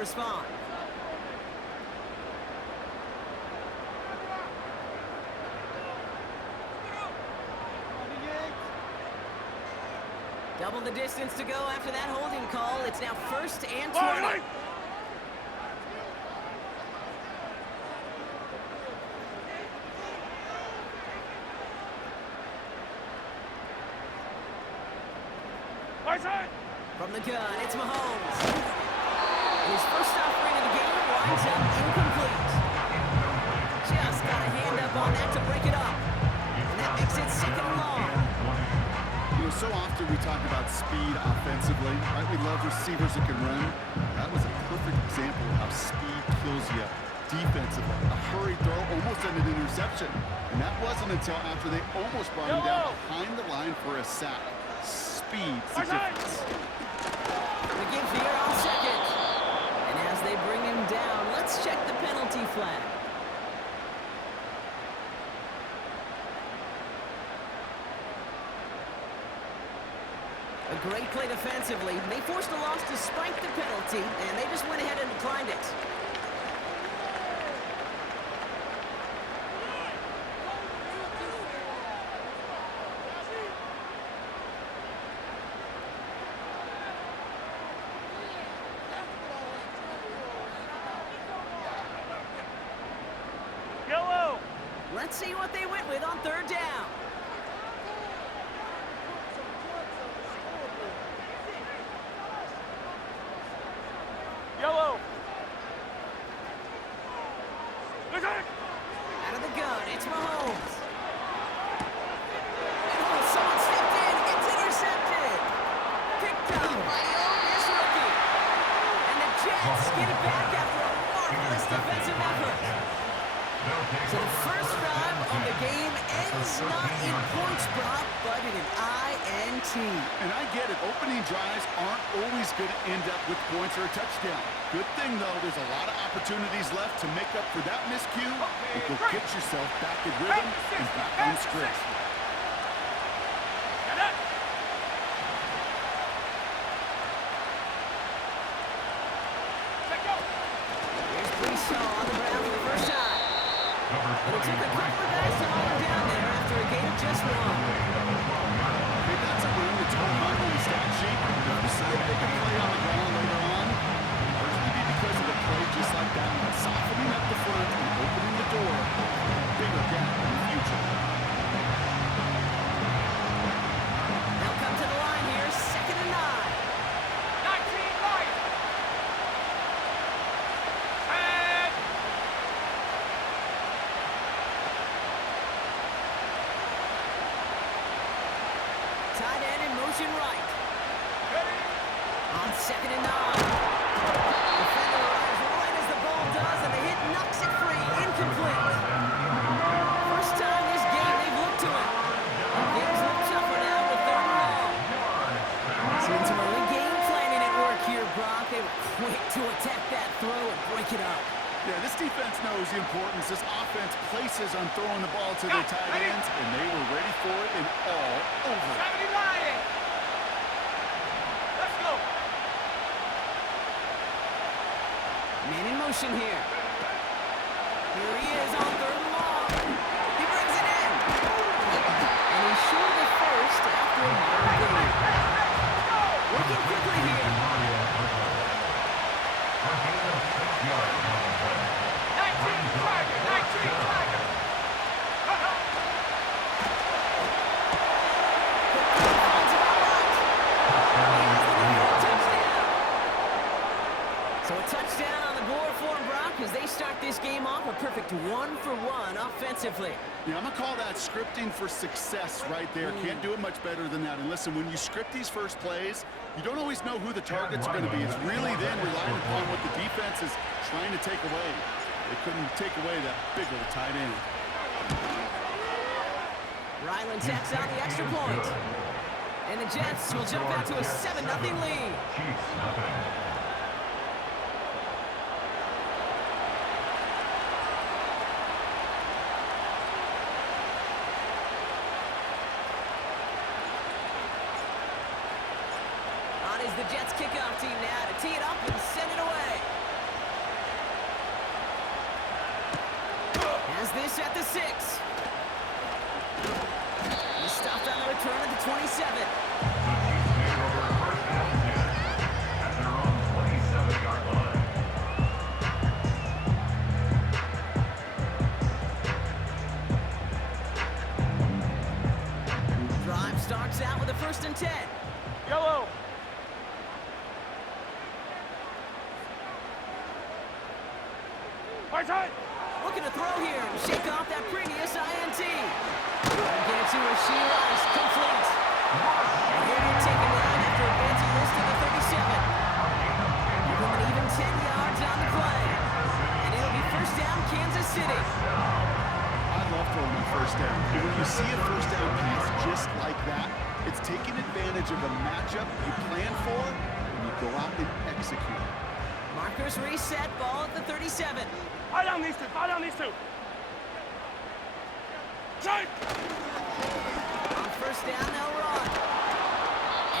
respond. Double the distance to go after that holding call. It's now 1st and 20. From the gun, it's Mahomes. And his first offering of the game winds up incomplete. Just got a hand up on that to break it up. And that makes it 2nd and long. You know, so often we talk about speed offensively, right? We love receivers that can run. That was a perfect example of how speed kills you defensively. A hurried throw almost ended an interception. And that wasn't until after they almost brought him down behind the line for a sack. Speed's the difference. McGinn's here on 2nd. And as they bring him down, let's check the penalty flag. A great play defensively. They forced a loss despite the penalty, and they just went ahead and declined it. Let's see what they went with on 3rd down. Yellow. Out of the gun, it's Mahomes. Oh, someone stepped in. It's intercepted. Picked up by the oldest rookie. And the Jets get it back after a marvelous defensive effort. So the first drive of the game ends not in points, Brock, but in an INT. And I get it. Opening drives aren't always going to end up with points or a touchdown. Good thing, though, there's a lot of opportunities left to make up for that miscue. And go get yourself back in rhythm and back on script. Here's Brees on the ground for the first time. And it took a couple of guys to hold him down there after a gain of just 1. Hey, that's a room that's going on the stat sheet. If you decide they can play on the ground later on, largely be because of a play just like that one, softening up the front and opening the door for a bigger gap in the future. They'll come to the line here, 2nd and 9. 19 right. Tight end in motion right. On 2nd and 9. Defender arrives right as the ball does, and the hit knocks it free. Incomplete. First time this game they've looked to it. And things look tougher now with 3rd and long. Seeing some early game planning at work here, Brock. They were quick to attack that throw and break it up. Yeah, this defense knows the importance this offense places on throwing the ball to their tight ends, and they were ready for it and all over it. 70 Lions. Let's go. Man in motion here. Here he is on 3rd and long. He brings it in. And he's short of the first after a gain. Working quickly here. 19 Tiger. So a touchdown on the board for him, Brock, as they start this game off a perfect 1-for-1 offensively. Yeah, I'm going to call that scripting for success right there. Can't do it much better than that. And listen, when you script these first plays, you don't always know who the targets are going to be. It's really then relying upon what the defense is trying to take away. They couldn't take away that big old tight end. Ryland tacks on the extra point. And the Jets will jump out to a 7-0 lead. On is the Jets kickoff team now to tee it up and send it away. this at the 6. He stopped on the return at the 27. At their own 27-yard line. Drive starts out with a 1st and 10. Yellow. Right side. Looking to throw here and shake off that previous INT. Get it to Rasheed Rice, complete. And here to take him down after advancing this to the 37. Give him an even 10 yards on the play. And it'll be 1st down, Kansas City. I love throwing on 1st down. And when you see a 1st down pass just like that, it's taking advantage of a matchup you plan for, and you go out and execute. Markers reset, ball at the 37. Fire down these two. Fire down these two. Shake. On 1st down, they'll run.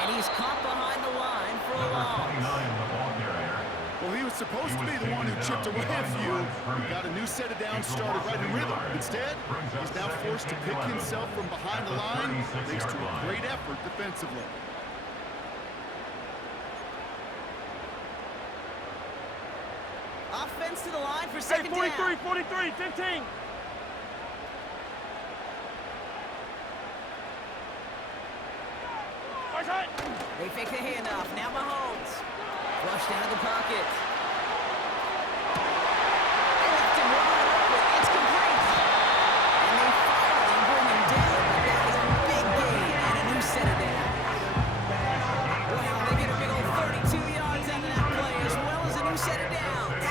And he's caught behind the line for a loss. 29, the ball carrier. Well, he was supposed to be the one who chipped away a few. He got a new set of downs started right in rhythm. Instead, he's now forced to pick himself from behind the line thanks to a great effort defensively. Offense to the line for Hey, 2nd 43, down. 43, 15. Right side. They fake the handoff. Now Mahomes. Flush down the pocket. They left him wide open. It's complete. And they finally bring him down. But that is a big gain and a new set of downs. Wow, they get a big old 32 yards out of that play as well as a new set of downs.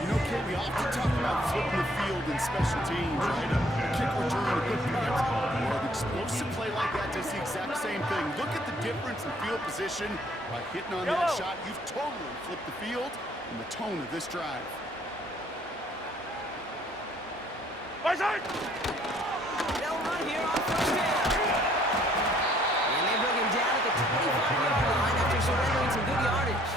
You know, Kate, we often talk about flipping the field in special teams, right? A kick return, a good punt. Well, an explosive play like that does the exact same thing. Look at the difference in field position. By hitting on that shot, you've totally flipped the field and the tone of this drive. Right side. They'll run here on 1st down. And they bring him down at the 25-yard line after surrendering some good yardage.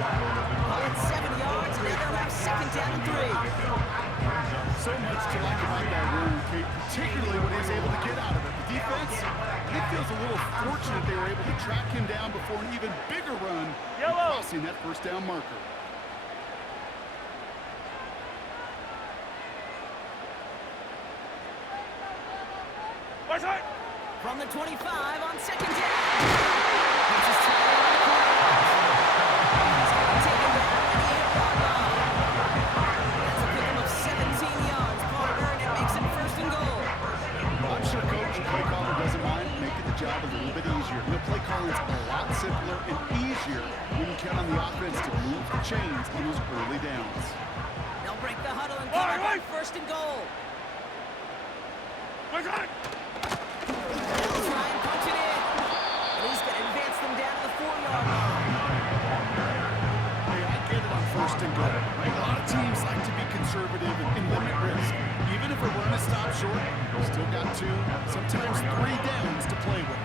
Call it 7 yards, and now they'll have 2nd down and 3. So much to like about that run, Kate, particularly when he was able to get out of it. The defense, I think, feels a little fortunate they were able to track him down before an even bigger run, crossing that 1st down marker. Right side. From the 25 on 2nd down. He's just trying to run the corner. He's going to take him down at the 8-yard line. That's a pickup of 17 yards, partner, and it makes it 1st and goal. I'm sure Coach play caller doesn't mind making the job a little bit easier. The play calling's a lot simpler and easier when you count on the offense to move the chains on those early downs. They'll break the huddle and come up on 1st and goal. Right side. They'll try and punch it in. And he's going to advance them down to the 4-yard line. Hey, I get it on 1st and goal. Right? A lot of teams like to be conservative and limit risk. Even if a run is stopped short, you still got 2, sometimes 3 downs to play with.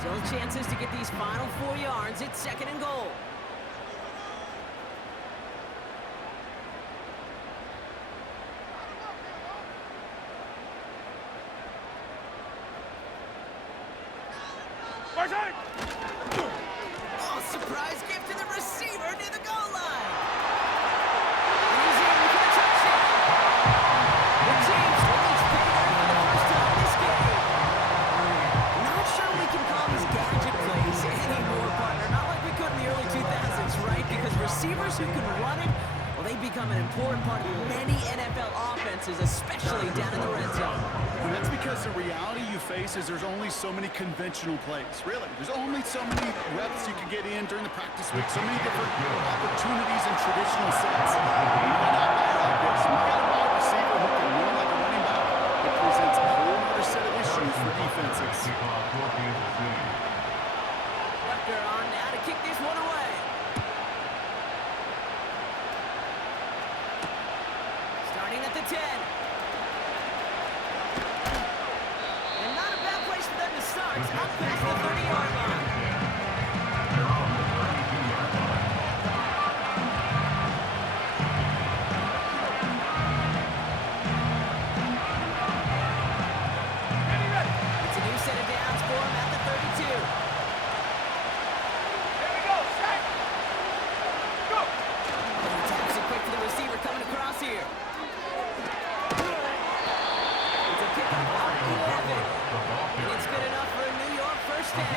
Still chances to get these final 4 yards. It's 2nd and goal. Right side. Oh, surprise gift to the receiver near the goal line. And he's in for a touchdown. The Chiefs reach payday for the first time this game. Not sure we can call these gadget plays anymore, partner. Not like we could in the early 2000s, right? Because receivers who can run it, well, they become an important part of many NFL offenses, especially down in the red zone. And that's because the reality you face is there's only so many conventional plays. Really, there's only so many reps you can get in during the practice week, so many different opportunities and traditional sets. Even out there like this, when you got a wide receiver who can run like a running back, it presents a whole other set of issues for defenses. Lefter on now to kick this one away. Starting at the 10. And not a bad play yards up past the 30-yard line. They're on the 32-yard line. Ready, ready. It's a new set of downs for him at the 32. Here we go. Set. Go. He taps it quick for the receiver coming across here. It's a pickup of 11. And it's good enough for a New York first down.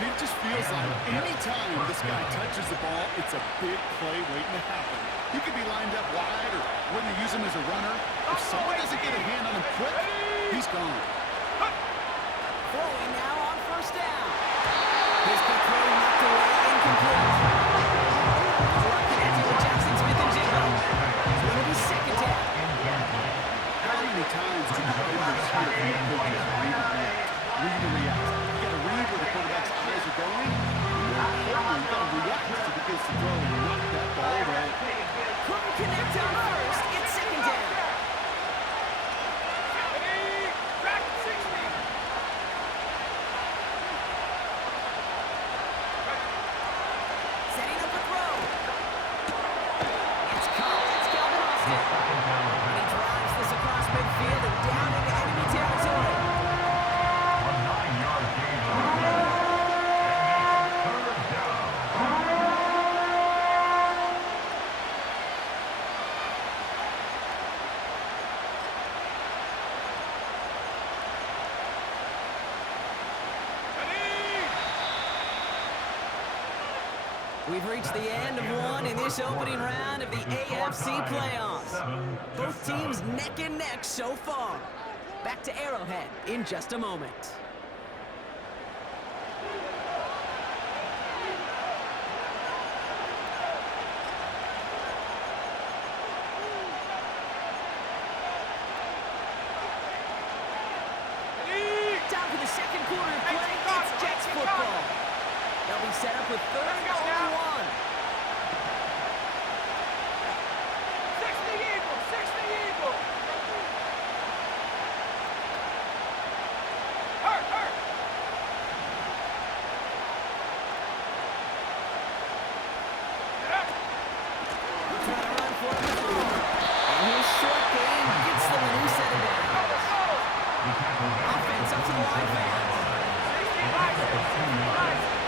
It just feels like anytime this guy touches the ball, it's a big play waiting to happen. He could be lined up wide or when they use him as a runner. If someone doesn't get a hand on him quick, he's gone. Throwing now on first down. His quick throw knocked away, incomplete. Ball connected with Jackson Smith and Jigba. It's going to be second down. How many times do defenders hear head coaches read and react? Read and react. You got to read where the quarterback's eyes are going. And more importantly, you got to react as he begins to throw and knock that ball away. Couldn't connect on first. It's second down. Ready. Track 60. Setting up a throw. It's caught. It's Calvin Austin. And he drives this across midfield and down into enemy territory. A 9-yard gain on the play. And it's third down. Ready. We've reached the end of one in this opening round of the AFC playoffs. Both teams neck and neck so far. Back to Arrowhead in just a moment. Ready. Down for the second quarter of play, it's Jets football. They'll be set up with third and only one. 60 Eagles. 60 Eagles. Hurt, hurt. Yeah. Trying to run for it. And his short game gets them a new set of downs. Offense up to the line fans. 60 license.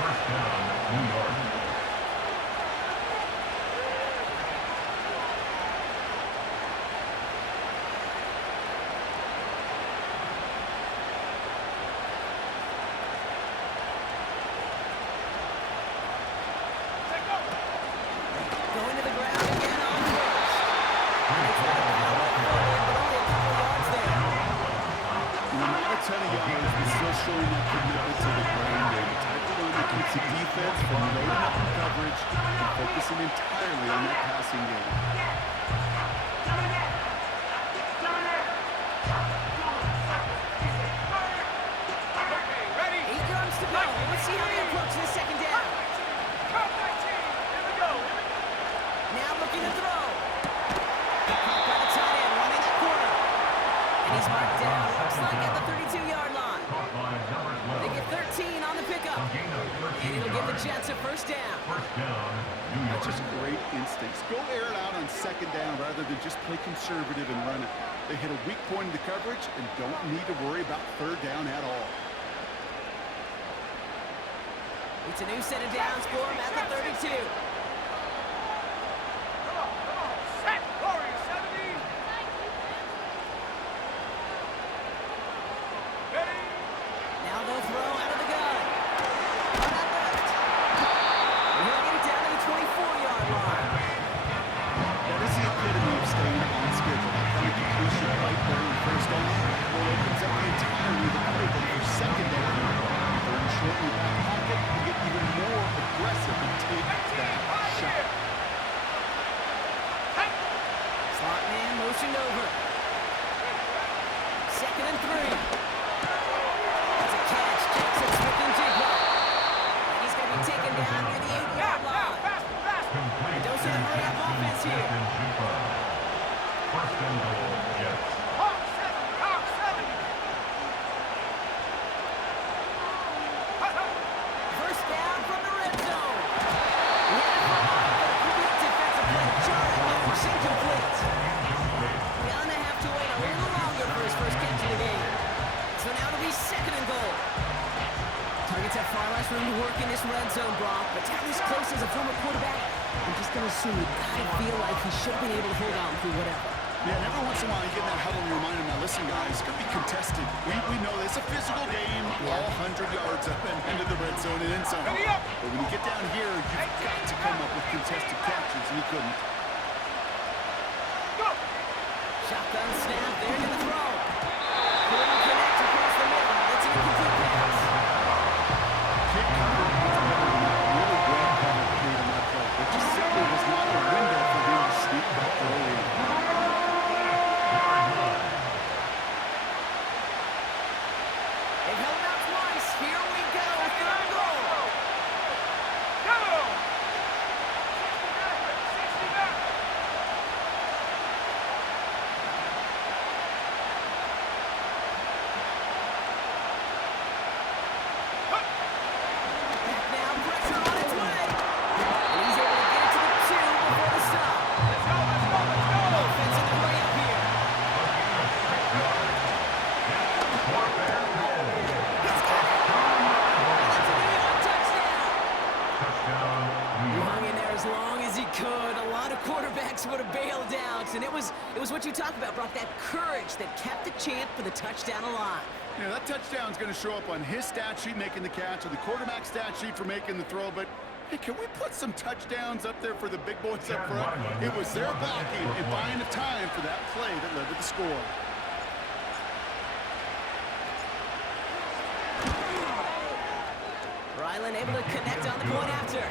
First down, New York. Take go. Going to the ground again on first. And they try to power it forward, but only a couple yards there. Not a ton of yards, but still showing that commitment to the ground game. The type of run that keeps the defense from loading up in coverage and focusing entirely on that passing game. Okay, ready. 8 yards to go. Let's see how they approach this second down. Count 19. Here we go. Now looking to throw. Caught by the tight end, running that corner. And he's marked down, looks like at the 32-yard line. Caught by number 12. They get 13 on the pickup. A gain of And 13 it'll give the yards. Jets a first down. First down, New York. That's just great instincts. Go air it out on second down rather than just play conservative and run it. They hit a weak point in the coverage and don't need to worry about third down at all. It's a new set of downs for him at the 32. Come on, come on. Set. Warriors 70. Ready. Now they'll throw out of the gun. On that left. And he'll get it down to the 24-yard line. That is the epitome of staying on schedule. That kind of completion right there in first down. Well, it opens up the entirety of the playbook for second down. Third and short in your back pocket, you get even more aggressive and take that shot. Slot man motioned over. Second and 3. It's a catch. Jackson Smith and Jigba. And he's going to be taken down near the 8-yard line. Faster, faster. Complete. Don't see the hurry up offense here. First and goal, Jets. Hawk 70. Hawk 70. can assume you gotta feel like he should have been able to hold on through whatever. Yeah, and every once in a while you get in that huddle and you remind him, now listen guys, it's going to be contested. We know this is a physical game, all 100 yards up and into the red zone and end zone. But when you get down here, you've got to come up with contested catches, and he couldn't. Go! Shotgun snap, there's the throw. Couldn't connect across the middle. It's an incomplete pass. Kick cover was better than that. Really well covered on that play. There just simply was not a window for him to sneak back early. They've held him out twice. Here we go. Third goal. Go! 60 back! Now pressure on its way. And he's able to get it to the 2 before the stop. Let's go, let's go, let's go! Offense in the hurry up here. He's got it. And that's a New York touchdown. He hung in there as long as he could. A lot of quarterbacks would have bailed out. And it was what you talk about, Brock, that courage that kept the champ for the touchdown alive. You know, that touchdown's going to show up on his stat sheet making the catch or the quarterback stat sheet for making the throw, but hey, can we put some touchdowns up there for the big boys up front? It was their blocking and buying the time for that play that led to the score. Ryland able to connect on the point after.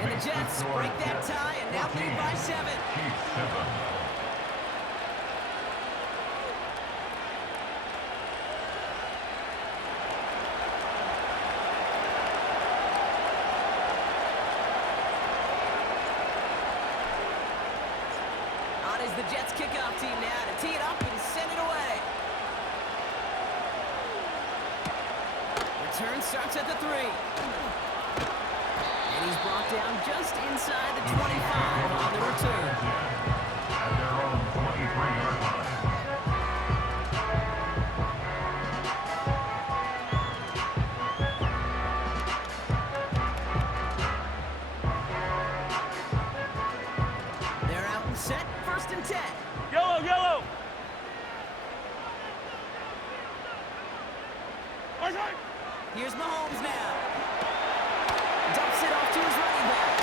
And the Jets break that tie and now lead by 7. On is the Jets kickoff team now to tee it up and send it away. Return starts at the 3. And he's brought down just inside the 25 on the return. At their own 23-yard line. They're out and set, 1st and 10. Yellow, yellow! Okay. Here's Mahomes now. Dumps it off to his running back.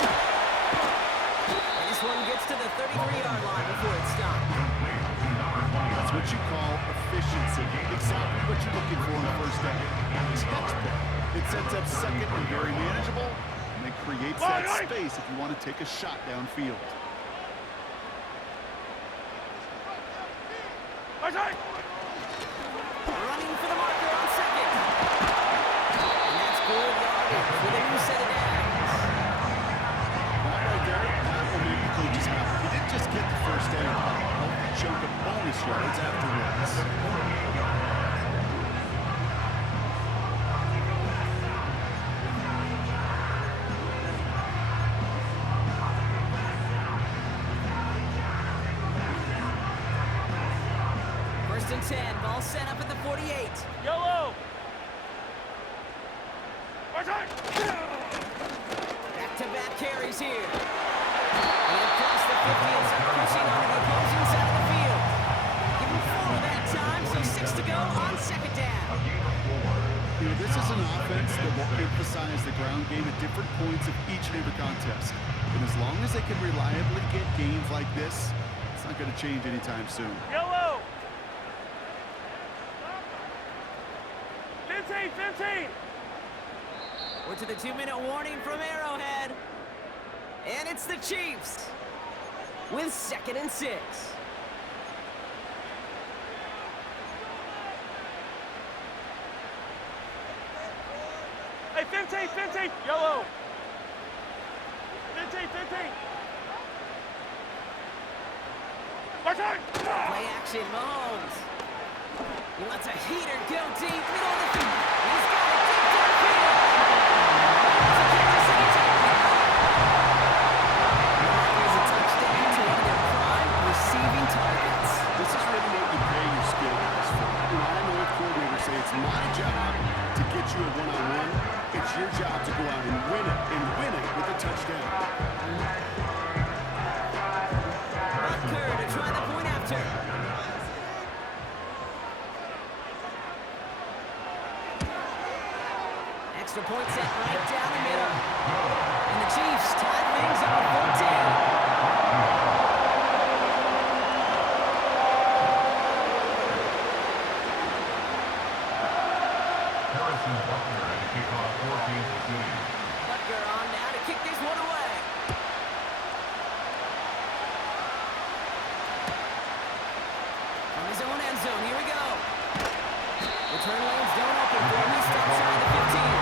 And this one gets to the 33-yard line before it's stopped. That's what you call efficiency. Exactly what you're looking for in the first down. Textbook. It sets up second and very manageable, and then creates that space if you want to take a shot downfield. Okay. Running for the marker on 2nd. And that's good yardage with a new set of downs. That right there, that will make the coaches happy. He didn't just get the first down, a healthy chunk of bonus yards afterwards. First and 10, ball set up at the 48. Yellow! Okay. Back-to-back carries here. And across the 50 and some pushing onto the opposing side of the field. Give him 4 that time, so 6 to go on 2nd down. You know, this is an offense that will emphasize the ground game at different points of each and every contest. And as long as they can reliably get games like this, it's not going to change anytime soon. Yellow! 15, 15! We're to the 2-minute warning from Arrowhead. And it's the Chiefs with 2nd and 6. Hey, 15, 15! Yellow! 15, 15! Okay. Play action, Mahomes. He lets a heater go deep, middle of the field. He's got it deep downfield. It's a Kansas City touchdown. That is a touchdown to one of their prime receiving targets. This is really what you pay your skill guys for. You know, I know the coordinators say it's my job to get you a one-on-one. It's your job to go out and win it with a touchdown. extra point set right down the middle. And the Chiefs tie things up at 14. Buckner to kick off 14th City. Butker on now to kick this one away. From his own end zone, here we go. Return lanes don't open for him. He steps side the 15.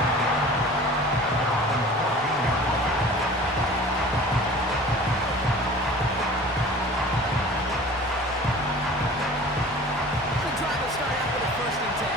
The drive will start out with a 1st and 10.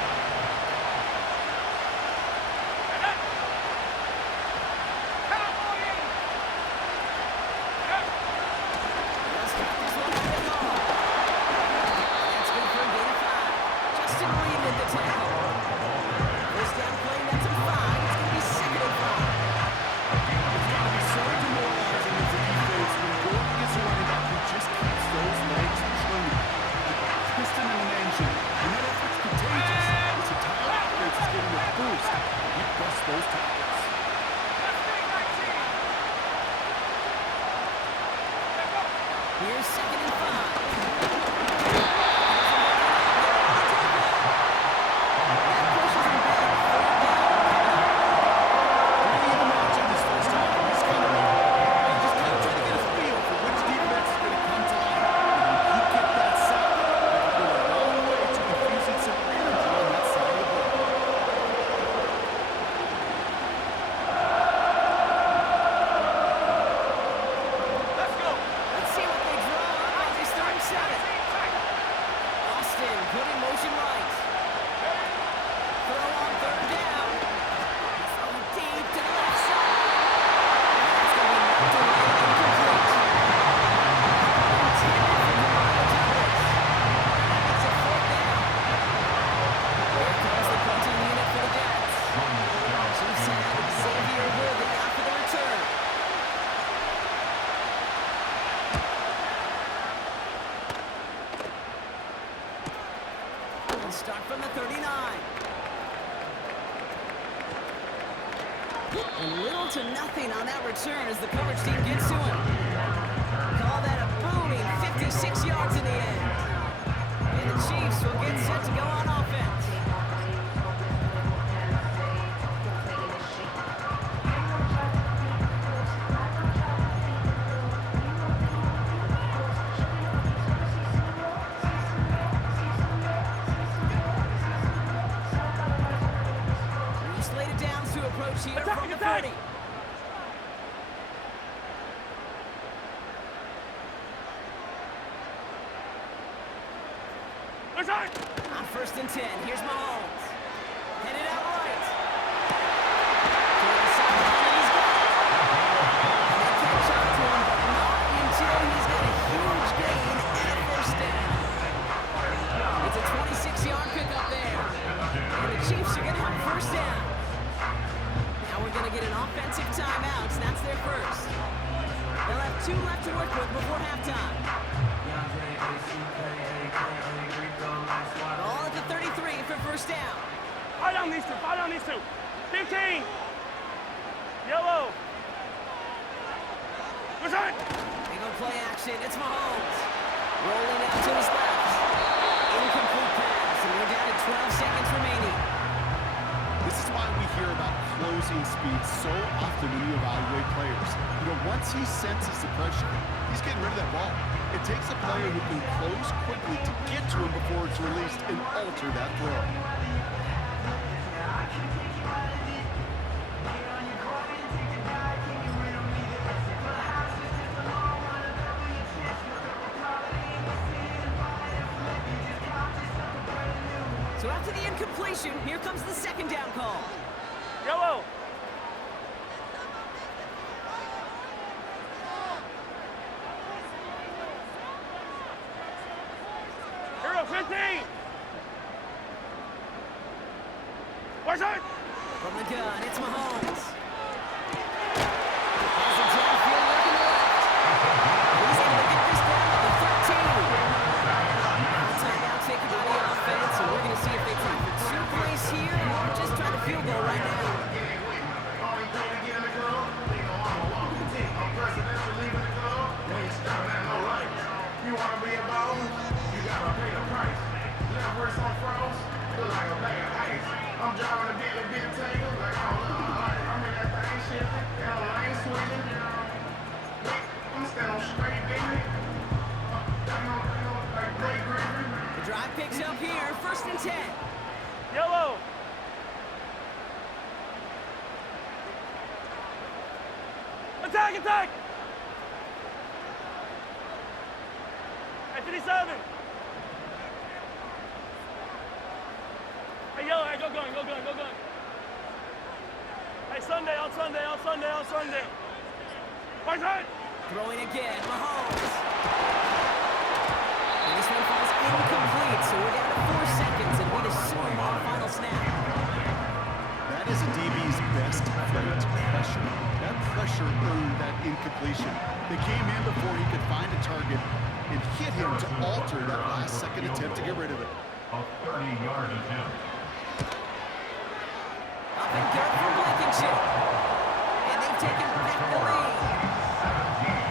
Here's 2nd and 5. Let's see what they draw up on this 3rd and 7. Austin put in motion right. Throw on 3rd down. Throw deep to the left side. That's going to be knocked away incomplete. Intended for Mario Douglas. That makes it 4th down. Here comes the punting unit for the Jets. Chiefs have Xavier Worthy after the return. And start from the 39. And little to nothing on that return as the coverage team gets to him. Call that a booming 56 yards in the end. And the Chiefs will get set to go on offense. He's laid it down to approach here from the 30. Return! On 1st and 10, here's Mahomes. Headed out right. To the sideline, and he's got it. And they catch up to him, but not until he's got a huge gain and a 1st down. It's a 26-yard pickup there. And the Chiefs are going to have 1st down. Now we're going to get an offensive timeout, so that's their first. They'll have 2 left to work with before halftime. Ball at the 33 for 1st down. Fight on these two. Fight on these two. 15. Yellow. Return! Big on play action. It's Mahomes. Rolling out to his left. Incomplete pass, and we're down to 12 seconds remaining. This is why we hear about closing speed so often when you evaluate players. You know, once he senses the pressure, he's getting rid of that ball. It takes a player who can close quickly to get to him before it's released and alter that throw. So after the incompletion, here comes the 2nd down call. Yellow. Hero 15. Return! From the gun, it's Mahomes. Has a downfield look in the left. He's able to get this down to the 13. Timeout taken by the offense, and we're going to see if they try for 2 plays here or just try the field goal right now. want to be a baller, you got to pay the price. Left wrist on froze, feel like a bag of ice. I'm driving a big tangle, like, I'm in that thing shifting, and I'm lane switching. I'm standing straight, baby. Like Blake Griffin. The drive picks up here, 1st and 10. Yellow. Attack, attack! Hey, 57. Hey, yellow, hey, go going. Hey, Sunday. Right side. Throwing again, Mahomes. And this one falls incomplete, so we're down to 4 seconds, and we assume our final snap. That is a DB's best friend, pressure. That pressure earned that incompletion. They came in before he could find a target and hit him to alter that last-second attempt to get rid of it. A 30-yard attempt. Up and good for Blankenship. And they've taken back the lead.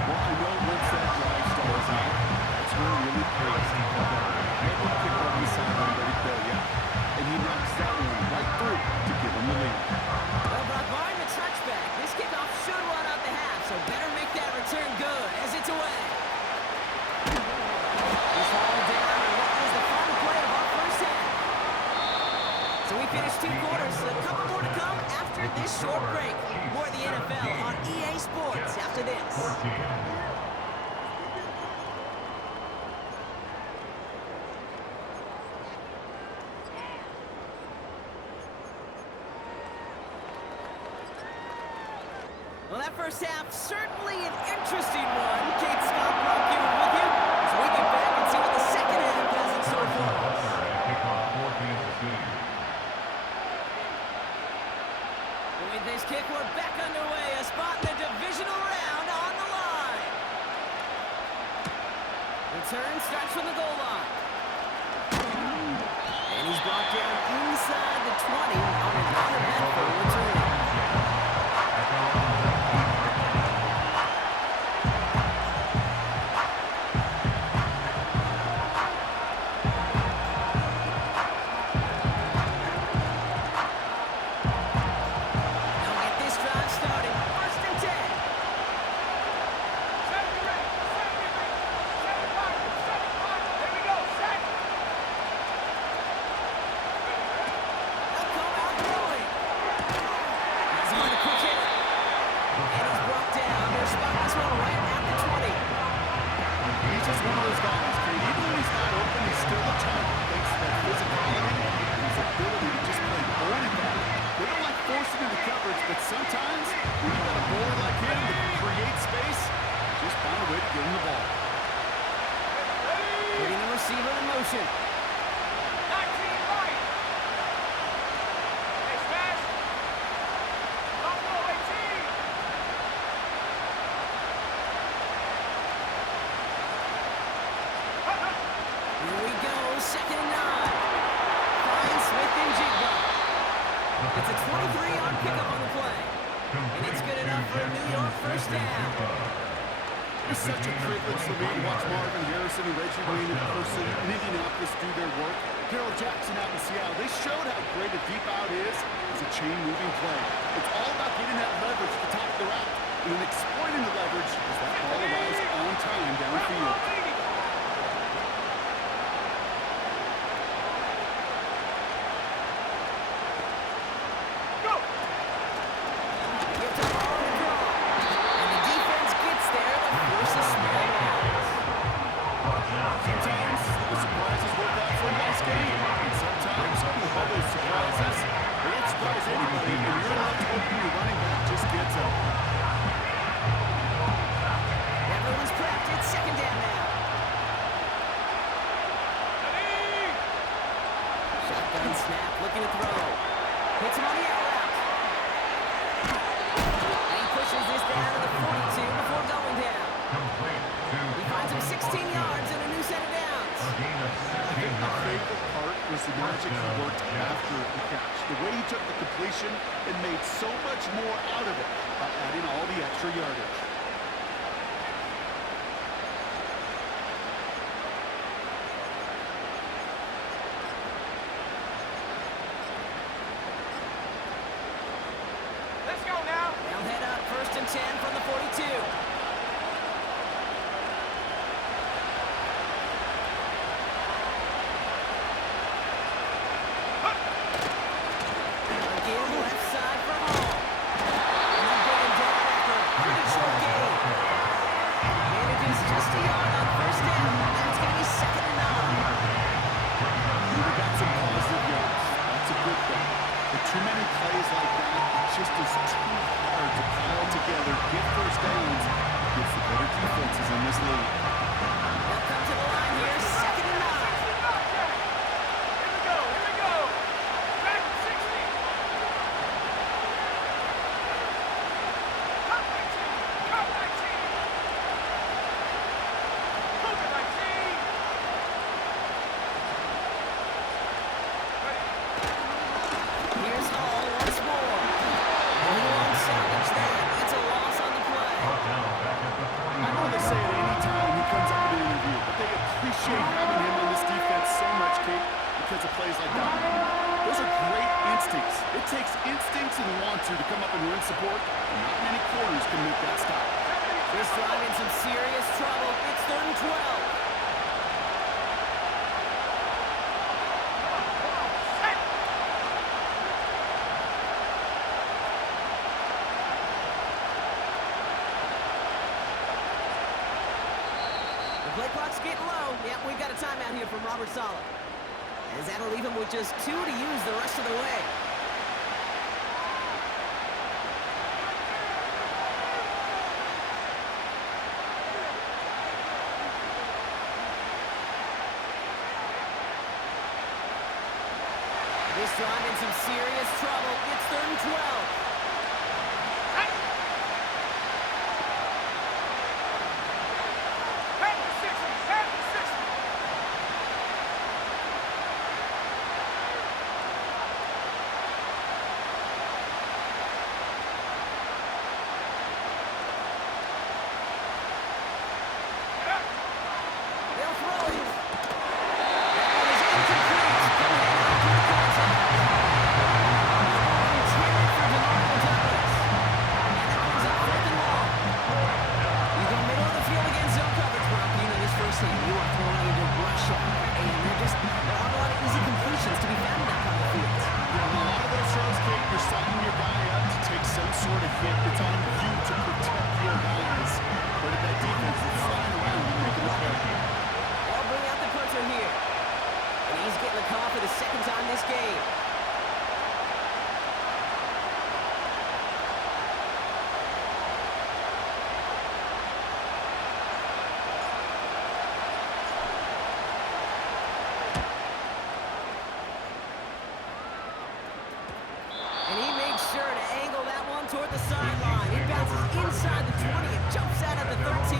Well, I know once that drive stalls out, that's where it really plays. Head kick on the sideline, ready to go, yeah. And he knocks that one right through to give him the lead. Well, Brock, barring the touchback, this kickoff should run out the half, so better make that return good as it's away. He's hauled down, and what was the final play of our first half? So we finished 2 quarters, a couple more to come after this short break. More of the NFL on EA Sports after this. 14. Well, that first half, certainly an interesting one. Kate Scott Brock here with you as we get back and see what the second half has in store for us. Kickoff for Kansas City. With this kick, we're back underway. A spot in the divisional round on the line. Return starts from the goal line. And he's brought down inside the 20 on an uneventful return. But sometimes, when you've got a bowler like him that can create space, just find a way to get him the ball. Putting the receiver in motion. 19 right. Hey, smash. Don't go, 18. Here we go, 2nd and 9. Find Smith and Jigba. It's a 23-yard pickup on the play. And it's good enough for a New York first down. It's such a privilege for me to watch Marvin Harrison and Reggie Wayne in person in Indianapolis do their work. Harold Jackson out in Seattle, they showed how great a deep out is as a chain-moving play. It's all about getting that leverage at the top of the route and then exploiting the leverage as that ball arrives on time downfield. Sometimes the surprises work out for a nice game, and sometimes all those surprises, they don't surprise anybody, and you're left hoping your running back just gets up. Everyone's prepped. It's 2nd down now. Shotgun snap, looking to throw. Hits him on the out route. And he pushes this down to the 42 before going down. He finds him 16 yards and a new set of downs. My favorite part was the magic he worked after the catch. The way he took the completion and made so much more out of it by adding all the extra yardage. left side for home. And they'll bring him down after a pretty short gain. Manages just a yard on first down. Now it's going to be 2nd and 9. We got some positive yards. That's a good thing. But too many plays like that, it just is too hard to pile together, get first downs against the better defenses in this league. They'll come to the line here, 2nd and 9. Here we go. Back 60. Cut 19. Cut 19. Cougar 19. Here's Hall once more. And he won't salvage that. It's a loss on the play. I know they say it any time he comes up in an interview, but they appreciate having him on this defense so much, Kate, because of plays like that. Those are great instincts. It takes instincts and want to come up and win support, and not many corners can make that stop. This drive in some serious trouble. It's 3rd and 12. The play clock's getting low. Yep, we've got a timeout here from Robert Saleh. As that'll leave him with just 2 to use the rest of the way. This drive in some serious trouble. It's 3rd and 12. Back to 60. Back to 60. They'll throw it. That one is incomplete. Intended for DeMarco Douglas. And that brings up 4th and long. You go middle of the field against zone coverage, Brock. You know this firsthand. You are throwing into rush hour. And there aren't a lot of easy completions to be found in that part of the field. You know, a lot of those throws, Kate, you're signing your guy up to take some sort of hit. It's on you to protect your guys. But if that defense is flying around, you're making the play. They'll bring out the punter here. And he's getting the call for the 2nd time this game. And he makes sure to angle that one toward the sideline. It bounces inside the 20 and jumps out at the 13.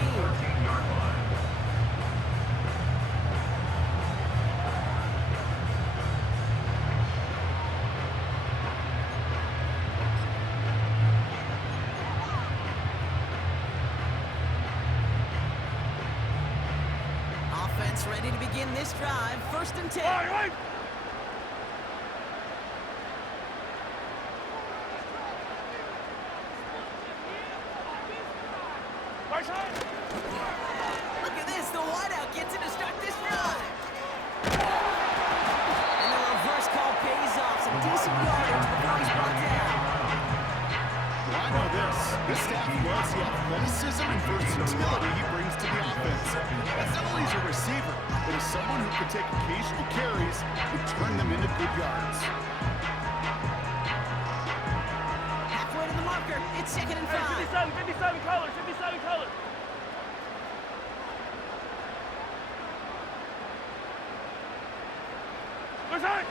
Offense ready to begin this drive. 1st and 10. Right. Right side. Look at this. The wideout gets it to start this drive. And the reverse call pays off. Some decent yardage before he's brought down. Well, I know this. This staff loves the athleticism and versatility he brings to the offense. That's not only as a receiver, but as someone who can take occasional carries and turn them into good yards. Halfway to the marker. It's 2nd and 5. 57 colors. 57 colors. Right side.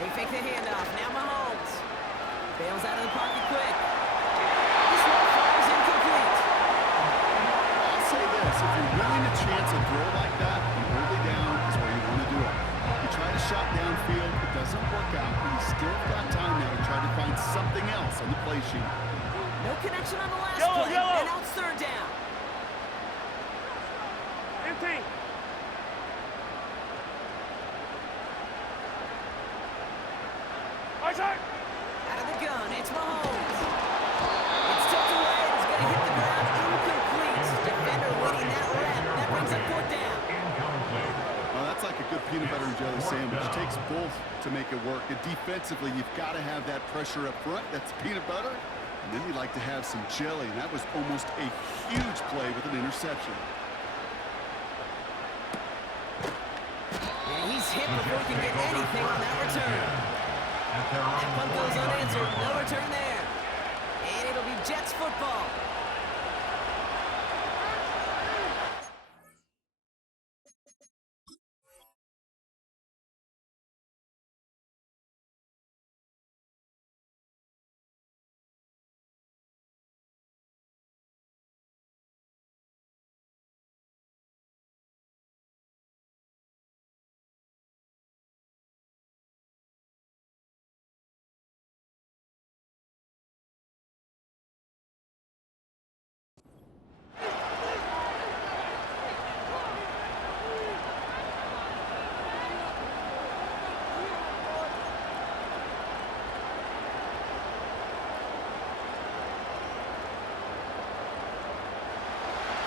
They fake the handoff. Now Mahomes. Bails out of the pocket quick. This one falls incomplete. I'll say this, if you're willing to chance a throw like that, an early down is where you want to do it. You try to shot downfield, it doesn't work out, but you still got time now to try to find something else on the play sheet. No connection on the last Yellow, play. yellow. And now it's 3rd down. Empty. Right side. Out of the gun, it's Mahomes. It's tipped away, and it's going to hit the ground incomplete. Defender winning that rep. That brings up 4th down. Well, that's like a good peanut butter and jelly sandwich. It takes both to make it work. And defensively, you've got to have that pressure up front. That's peanut butter. And then you like to have some jelly. And that was almost a huge play with an interception. And he's hit before he can get anything on that return. That punt goes unanswered. No return there. And it'll be Jets football.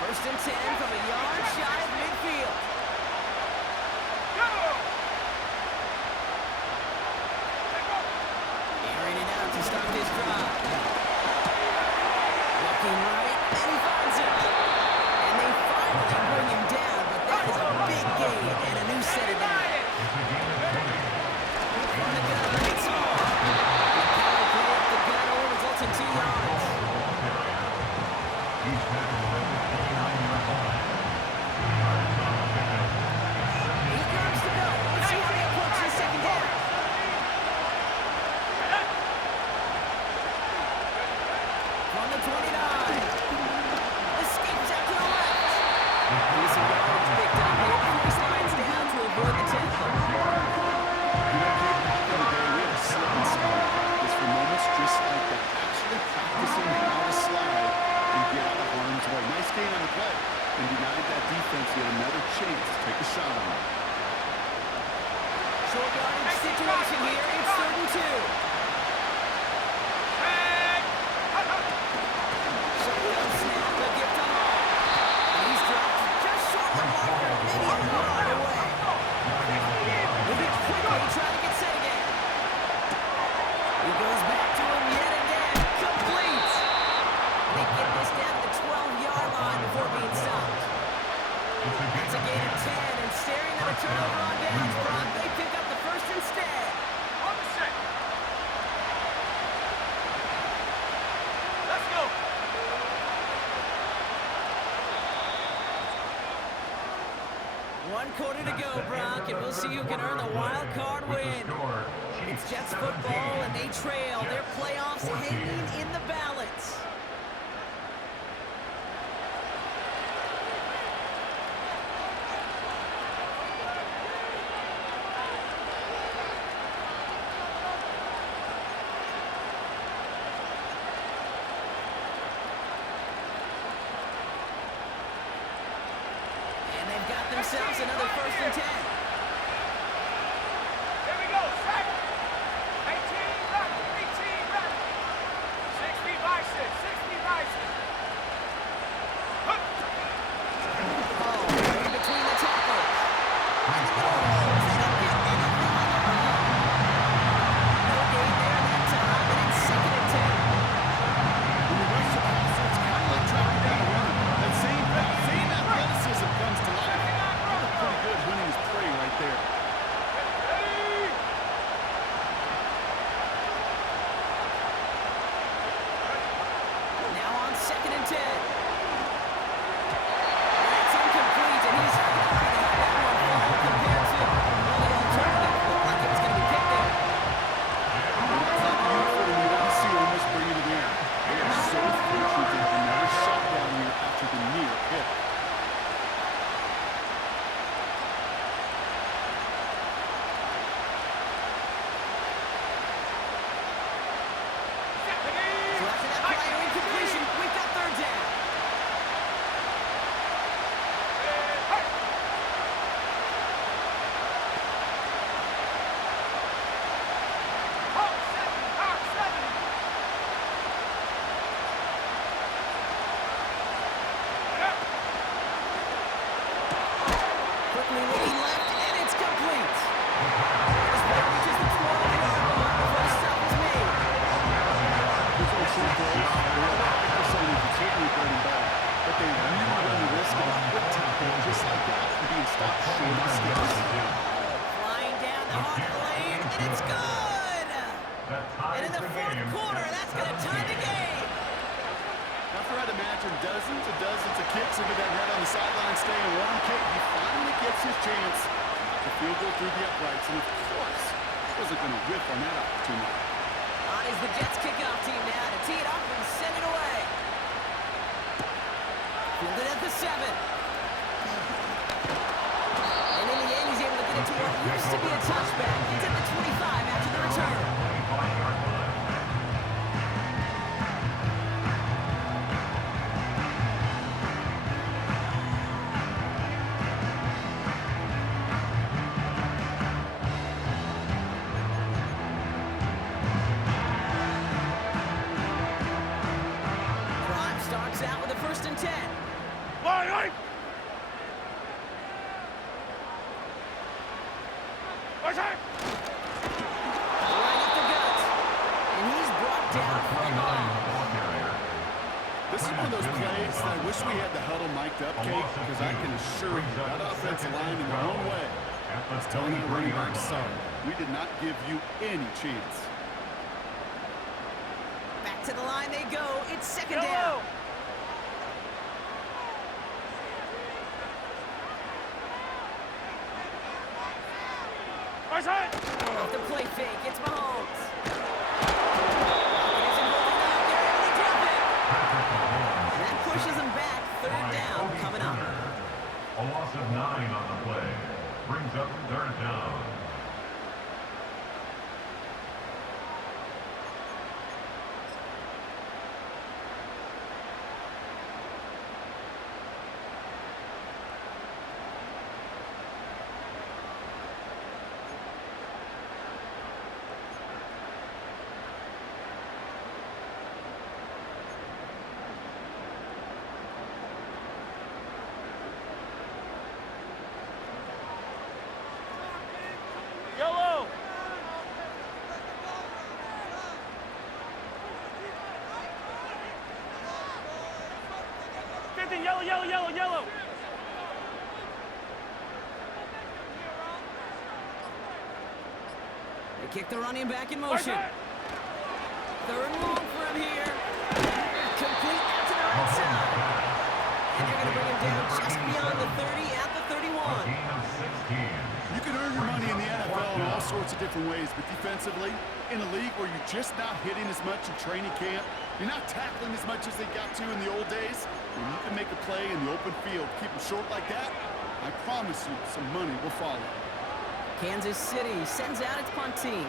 First and 10 from a yard shy of midfield. Airing it out to start this drive. Looking right, and he finds him. And they finally bring him down, but that is a big gain and a new set of downs. From the gun, it's on. The power play up the gun results in 2 yards. One quarter to go, Brock, and we'll see who can earn the wild card win. It's Jets football, and they trail. Their playoffs hanging in the balance. Themselves another first and 10. Here we go, set. 18 left, 18 left. 6 feet by 6, 6 feet by 6. Oh, in between the tackles. And the middle. They don't get anything on the run. No gain there that time, and it's 2nd and 10. When you rush the pass, it's kind of like tracking down a runner. That same athleticism comes to life. Pretty good winning his prey right there. Now on 2nd and 10. That's incomplete, and he's happy to have that one fall compared to short of sticks. Flying down the heart of the lane, and it's good! And in the fourth quarter, that's going to tie the game. After I'd imagine dozens and dozens of kicks into that net on the sideline staying warm, Kate, he finally gets his chance. The field goal through the uprights, and of course, he wasn't going to whiff on that opportunity. On is the Jets kickoff team now to tee it up and send it away. Fielded at the 7. And in the end, he's able to get it to what used to be a touchback. It's at the 25 after the return. Out with a 1st and 10. Line! What's that? Right at the gut. And he's brought down for a loss. This is one of those plays that I wish we had the huddle mic'd up, Kate, because I can assure you that offensive line in their own way is telling the running back, sorry, we did not give you any chance. Back to the line they go. It's 2nd down. What's that? Off the play fake, it's Mahomes. It isn't holding up, they're able to drop it. That pushes them back, 3rd down coming up. A loss of 9 on the play. Brings up 3rd down. Yellow! Yellow! They kick the running back in motion. 3rd and long for him here. Complete out to the right side. And they're going to bring him down just beyond the 30 at the 31. Gain of 16. You can earn your money in the NFL in all sorts of different ways, but defensively, in a league where you're just not hitting as much in training camp, you're not tackling as much as they got to in the old days, when you can make a play in the open field, keep them short like that, I promise you some money will follow. Kansas City sends out its punt team.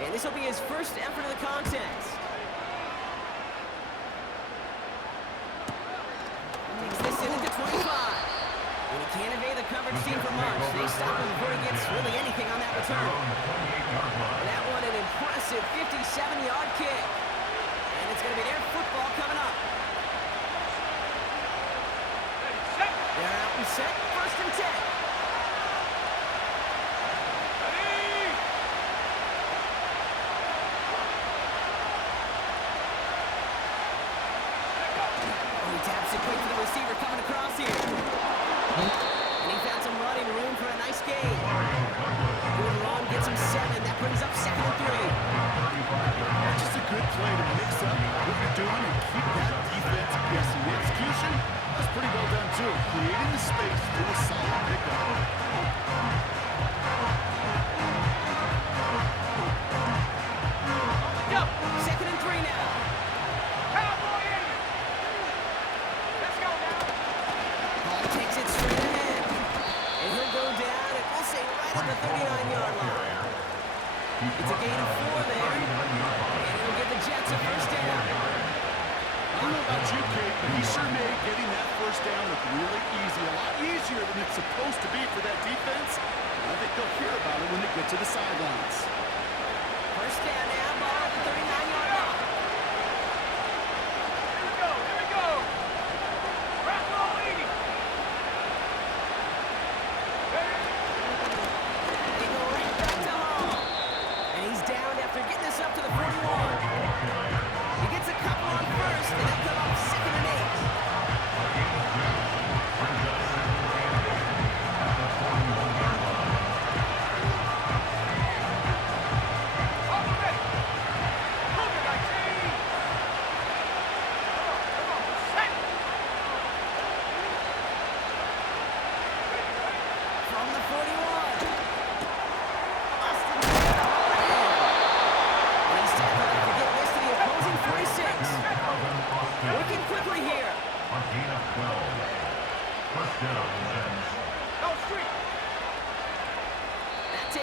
And this will be his first effort of the contest. Takes this in at the 25. And he can't evade the coverage team for much. They stop him before he gets really anything on that return. And that one, an impressive 57-yard kick. And it's going to be their football coming up. They're out and set, 1st and 10. He taps it quick to the receiver coming across here. And he found some running room for a nice gain. Good run, gets him 7. That brings up 2nd and 3. That's just a good play to mix up what you're doing and keep that defense guessing. The execution was pretty well done, too. Creating the space for a solid pickup. Yep. 2nd and 3 now. Cowboy in it. Let's go now. Ball takes it straight ahead. And he'll go down, and we'll say right at the 39-yard line. It's a gain of 4 there. And it'll give the Jets a 1st down. I don't know about you, Kate, but he sure made getting that 1st down look really easy. A lot easier than it's supposed to be for that defense. I think they'll hear about it when they get to the sidelines. 1st down now, ball at the 39-yard line. Here we go. Rocco leading. They go right back to Hall. And he's down after getting this up to the 41. He gets a couple on 1st, and they'll come up 2nd and 8.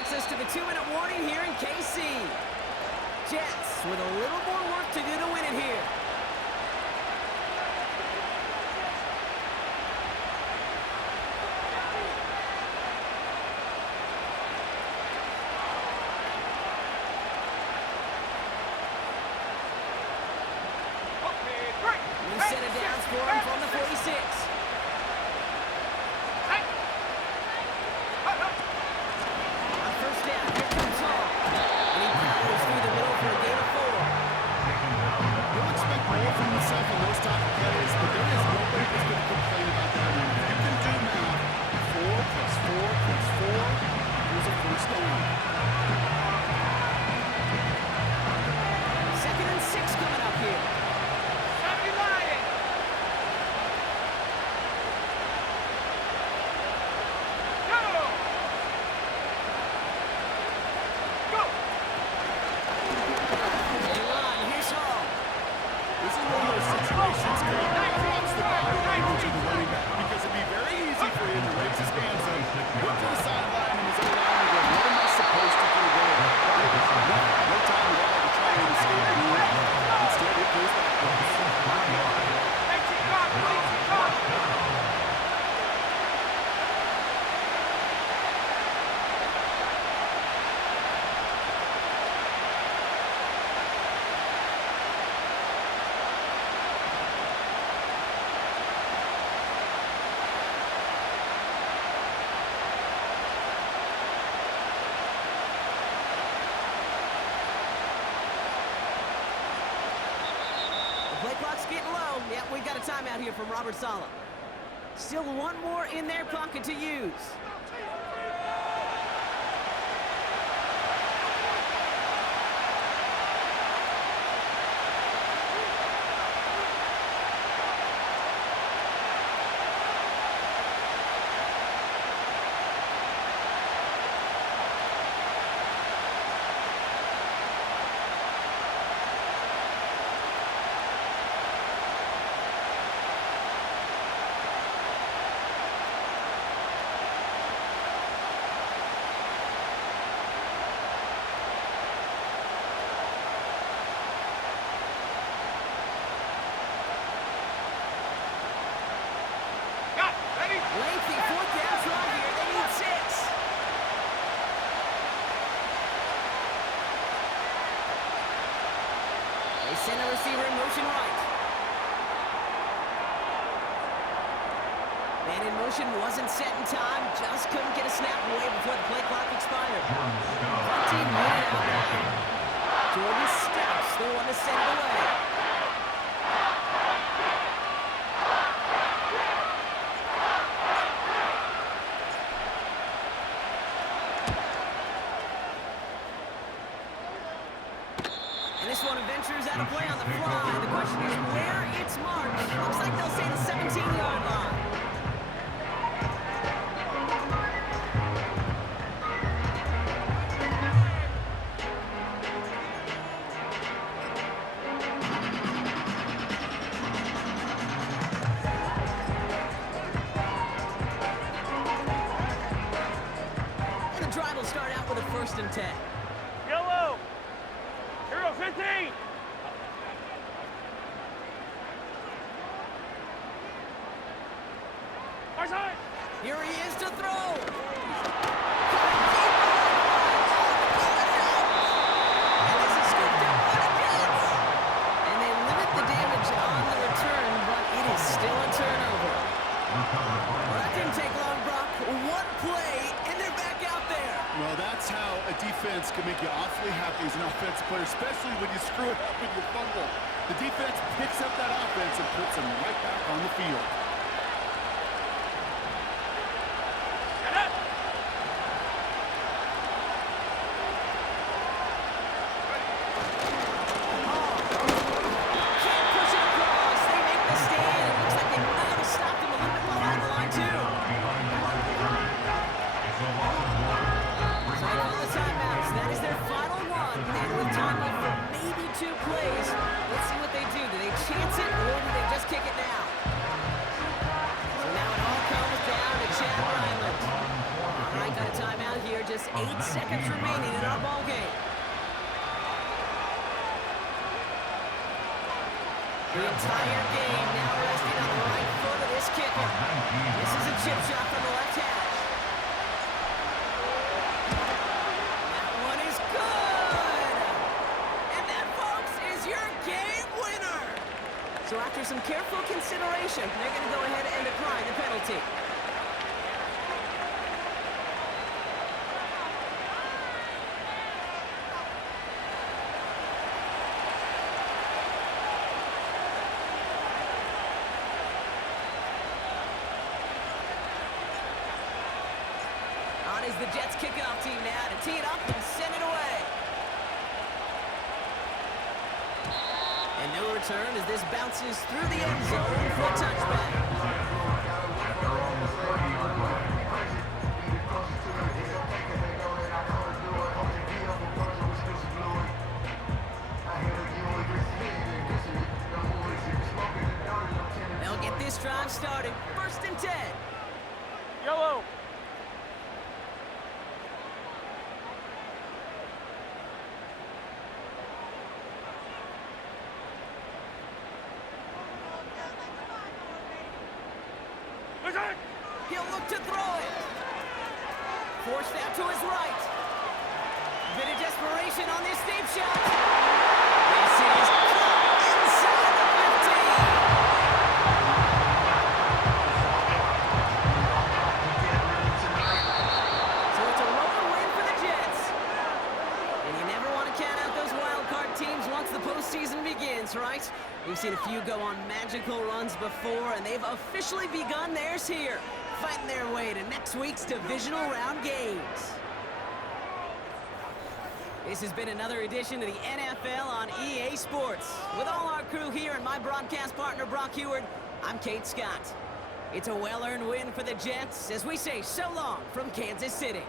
takes us to the 2-minute warning here in KC. Jets with a little more work to do to win it here. New set of downs for him from the 46. On first down, here comes Hall. And he powers through the middle for a gain of 4. You'll expect more from himself in those type of plays, but there is nobody that's going to complain about that one. If you can do math, 4 plus 4 plus 4, here's a first down. 2nd and 6 coming up here. Play clock's getting low. Yep, we got a timeout here from Robert Saleh. Still one more in their pocket to use. Lengthy 4th down throw here. They need 6. They send a receiver in motion right. Man in motion wasn't set in time. Just couldn't get a snap away before the play clock expired. Team moving out now. Jordan Stout's the one to send it away. This one ventures out of play on the fly. The question is where it's marked. Looks like they'll say the 17-yard line. And the drive will start out with a 1st and 10. Yellow. Hero 15. Here he is to throw. And this is scooped up by the Jets. And they limit the damage on the return, but it is still a turnover. Well, that didn't take long, Brock. One play, and they're back out there. Well, that's how a defense can make you awfully happy as an offensive player, especially when you screw it up and you fumble. The defense picks up that offense and puts them right back on the field. get a timeout here. Just 8 seconds remaining in our ball game. The entire game now resting on the right foot of this kicker. This is a chip shot from the left hash. That one is good! And that, folks, is your game winner! So after some careful consideration, they're going to go ahead and decline the penalty. On is the Jets kickoff team now to tee it up and send it away. And no return as this bounces through the end zone for a touchback. They'll get this drive started. 1st and 10. Yellow. He'll look to throw it. Forced out to his right. Bit of desperation on this deep shot. This is inside the 15. So it's a road win for the Jets. And you never want to count out those wild card teams once the postseason begins, right? We've seen a few go on magical runs before, and they've officially begun theirs here, fighting their way to next week's divisional round games. This has been another edition of the NFL on EA Sports. With all our crew here and my broadcast partner, Brock Heward, I'm Kate Scott. It's a well-earned win for the Jets as we say so long from Kansas City.